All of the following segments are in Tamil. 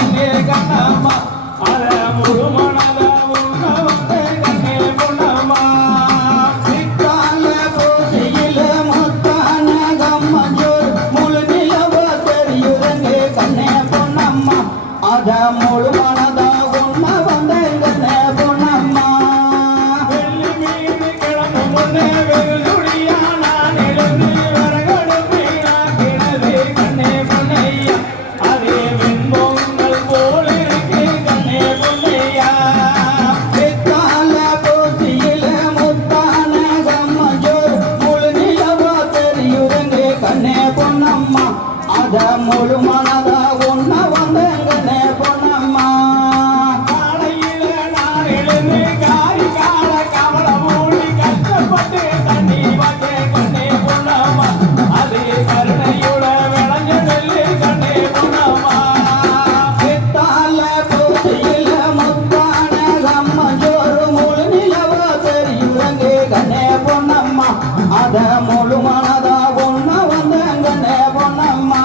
கண்ணே கண்ணம்மா அத முழு மனதா உண்ண வந்த கண்ணே பொன்னம்மா பித்தால பூசையில முத்தான கம்மஞ்சோர் முழு நிலவ தெரியுதங்கே கண்ணே பொன்னம்மா அத முழு மனதா உண்ண வந்த கண்ணே பொன்னம்மா வெள்ளி மீன் கிளம்பு முன்னே வெகுளியா நான் எழுந்து வரகடுப்பை நாக்கினது கண்ணே பொன்னையா அதே வெண்பொங்கல் போல் இருக்கு கண்ணே பொன்னையா பித்தால பூசையில முத்தான கம்மஞ்சோர் முழு நிலவ தெரியுதங்கே கண்ணே பொன்னம்மா அத முழு மனதா உண்ண வந்த கண்ணே பொன்னம்மா காலையில நான் எழுந்து காரி கால கவல மூடி கஷ்டப்பட்டு தண்ணி வாங்க கண்ணே பொன்னம்மா அது கருணையோட விளைஞ்ச நெல்லு கண்ணே பொன்னம்மா பித்தால பூசையில முத்தான கம்மஞ்சோறு முழு நிலவ தெரியுதங்கே கண்ணே பொன்னம்மா அத முழு மனதா உண்ண வந்த கண்ணே பொன்னம்மா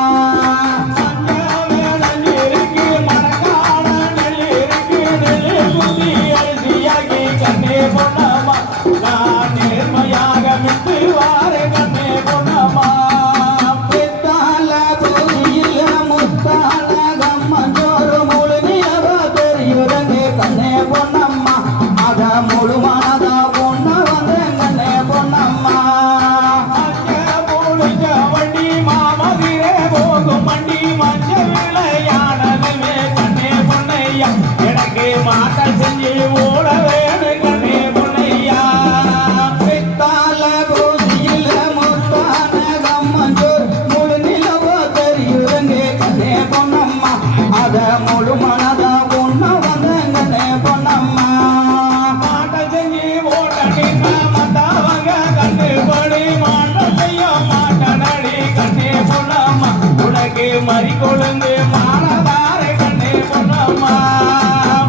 நெல் இருக்கு மரக்கால நெல் இருக்கு நெல் குத்தி அரிசியாகி கண்ணே பொன்னம்மா நான் நேர்மையாக விட்டு வார கண்ணே பொன்னம்மா பித்தால பூசையில முத்தான கம்மஞ்சோறு முழு நிலவ தெரியுதங்கே கண்ணே பொன்னம்மா அத முழு மனதா உண்ண வந்த கண்ணே பொன்னம்மா வண்டி மாமதிரே போகும் வண்டி மஞ்ச விளையாடலுமே கண்ணே பொன்னையா எனக்கு மாட்டம் செஞ்சு ஓட வேணும் கண்ணே பொன்னையா பித்தால பூசையில முத்தான கம்மஞ்சோர் முழு நிலவ தெரியுதங்கே கண்ணே பொன்னம்மா அத முழு மனதா உண்ண வந்த கண்ணே பொன்னம்மா மாட்டம் செஞ்சு ஓட நின்னா மத்தவங்க கண்ணு படி மாட்டம் செய்ய மாட்டனடி கண்ணே பொன்னம்மா உனக்கு மறி கொழுந்து மானதார கண்ணே பொன்னம்மா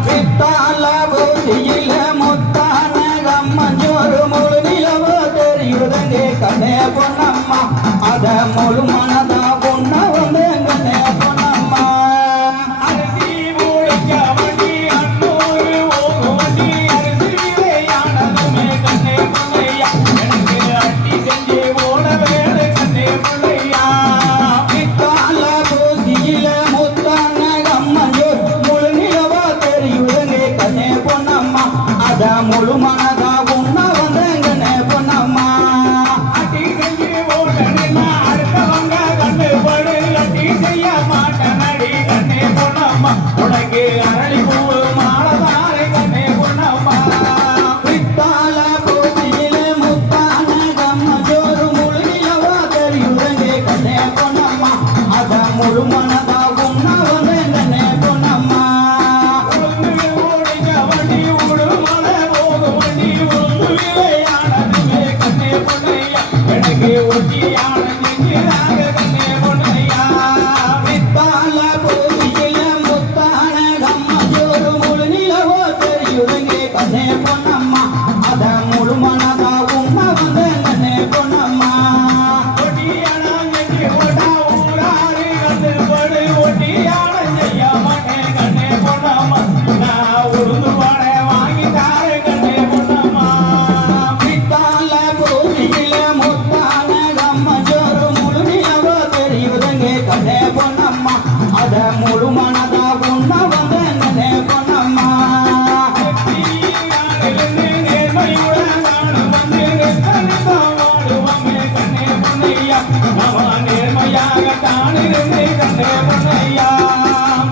பித்தால பூசையில முத்தான கம்மஞ்சோறு முழு நிலவ தெரியுதங்கே கண்ணே பொன்னம்மா அத முழு மனதா உண்ண வந்த கண்ணே பொன்னம்மா அரிசி மூளைக்க வண்டி அன்னூறு ஓகு வண்டி அரிசி விளையாடலுமே கண்ணே பொன்னையா எனக்கு அட்டி செஞ்சு ஓட வேடு கண்ணே பொன்னையா பித்தால பூசையில முத்தான கம்மஞ்சோர் முழு நிலவ தெரியுதங்கே கண்ணே பொன்னம்மா அத முழு மனதா உண்ண வந்த கண்ணே பொன்னம்மா அட்டி செஞ்சு ஓட நின்னா அடுத்தவங்க கண்ணு படு அட்டி செய்ய மாட்டனடி கண்ணே பொன்னம்மா உனக்கு அரளி பூவு மாலதாரை கண்ணே பொன்னம்மா பித்தால பூசையில முத்தான கம்மஞ்சோறு முழு நிலவ தெரியுதங்கே கண்ணே பொன்னம்மா அத முழு மனதா உண்ண வந்த கண்ணே பொன்னம்மா உளுந்து ஓடிக்க வண்டி உடுமலை போகும் வண்டி உளுந்து விளையாடலுமே கண்ணே பொன்னையா எனக்கு ஒட்டியான நெஞ்சிலாக கண்ணே பொன்னையா பித்தால பூசையில முத்தான கம்மஞ்சோறு முழு நிலவ தெரியுதங்கே கண்ணே பொன்னம்மா அத முழு மனதா உண்ண வந்த கண்ணே பொன்னம்மா ஒட்டியான நெஞ்சு ஓட்டா ஊராறு கண்டு படு ஒட்டியான செய்ய மாட்டேன் கண்ணே பொன்னம்மா நான் உளுந்து வட வாங்கி தாரு கண்ணே பொன்னம்மா பித்தால பூசையில முத்தான கம்மஞ்சோறு முழு நிலவ தெரியுதங்கே கண்ணே பொன்னம்மா அத முழு மனதா உண்ண வந்த கண்ணே பொன்னம்மா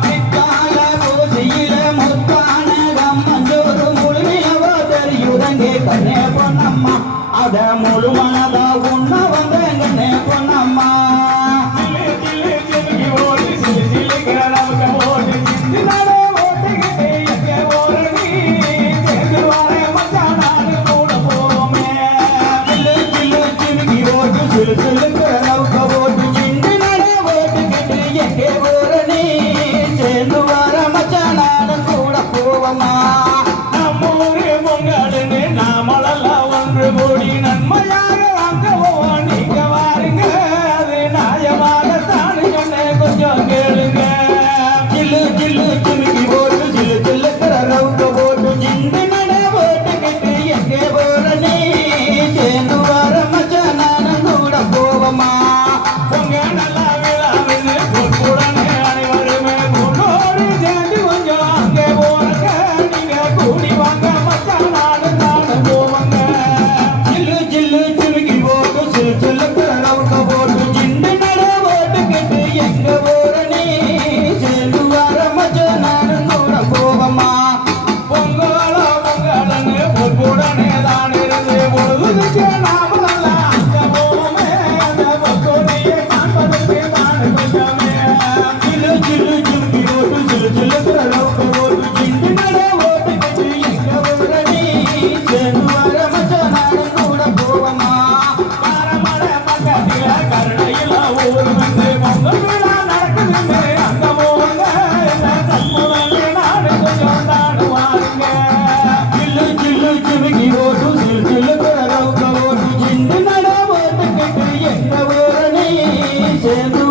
பித்தால பூசையில முத்தான கம்மஞ்சோறு முழு நிலவ தெரியுதங்கே கண்ணே பொன்னம்மா அத முழு மனதா உண்ண வந்த கண்ணே பொன்னம்மா ஓடி சிலுக்குற அளவுக்கு ஓட்டு சிந்து நட ஓட்டுக்கிட்டு எங்க ஊரணி சேர்ந்து வர மச்சான் நானும் கூட போவமா காரமடை பக்கத்தில கருணையில ஊர் வந்து பொங்கல் விழா நடக்குதுங்க அங்க போங்க சண்முகங்க நாடு கொஞ்சம் தாடுவாருங்க சில்லு சில்லு சிலுக்கி ஓட்டு சிலுக்குற அளவுக்கு ஓட்டு சிந்து நட ஓட்டுக்கிட்டு எங்க ஊரணி சேர்ந்து